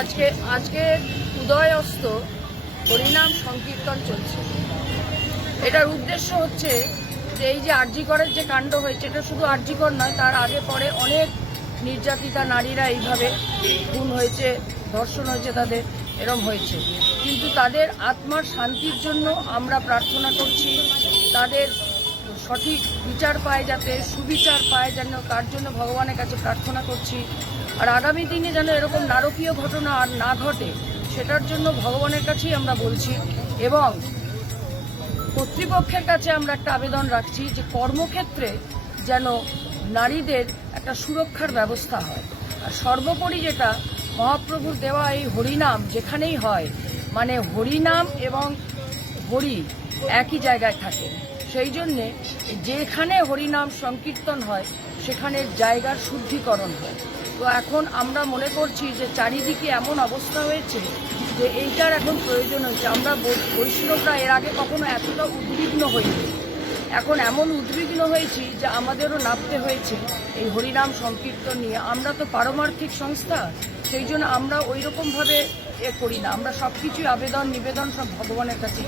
আজকে উদয় অস্ত হরিনাম সংকীর্তন চলছে। এটার উদ্দেশ্য হচ্ছে যে এই যে আরজিকরের যে কাণ্ড হয়েছে, এটা শুধু আরজিকর নয়, তার আগে পরে অনেক নির্যাতিতা নারীরা এইভাবে খুন হয়েছে, ধর্ষণ হয়েছে তাদের, এরম হয়েছে। কিন্তু তাদের আত্মার শান্তির জন্য আমরা প্রার্থনা করছি, তাদের সঠিক বিচার পায় যাতে, সুবিচার পায় যেন, তার জন্য ভগবানের কাছে প্রার্থনা করছি। আর আগামী দিনে যেন এরকম নারকীয় ঘটনা আর না ঘটে, সেটার জন্য ভগবানের কাছেই আমরা বলছি এবং কর্তৃপক্ষের কাছে আমরা একটা আবেদন রাখছি যে কর্মক্ষেত্রে যেন নারীদের একটা সুরক্ষার ব্যবস্থা হয়। আর সর্বোপরি যেটা মহাপ্রভুর দেওয়া এই হরিনাম যেখানেই হয় মানে হরিনাম এবং হরি একই জায়গায় থাকে। সেই জন্যে যেখানে হরিনাম সংকীর্তন হয়, সেখানের জায়গার শুদ্ধিকরণ হয়। তো এখন আমরা মনে করছি যে চারিদিকে এমন অবস্থা হয়েছে যে এইটার এখন প্রয়োজন হচ্ছে আমরা বৈষ্ণবরা এর আগে কখনো এতটা উদ্বিগ্ন হইনি। এখন এমন উদ্বিগ্ন হয়েছি যে আমাদেরও নামতে হয়েছে এই হরিনাম সংকীর্তন নিয়ে। আমরা তো পারমার্থিক সংস্থা, সেই জন্য আমরা ওই রকমভাবে এ করি না। আমরা সব কিছুই আবেদন, নিবেদন সব ভগবানের করি।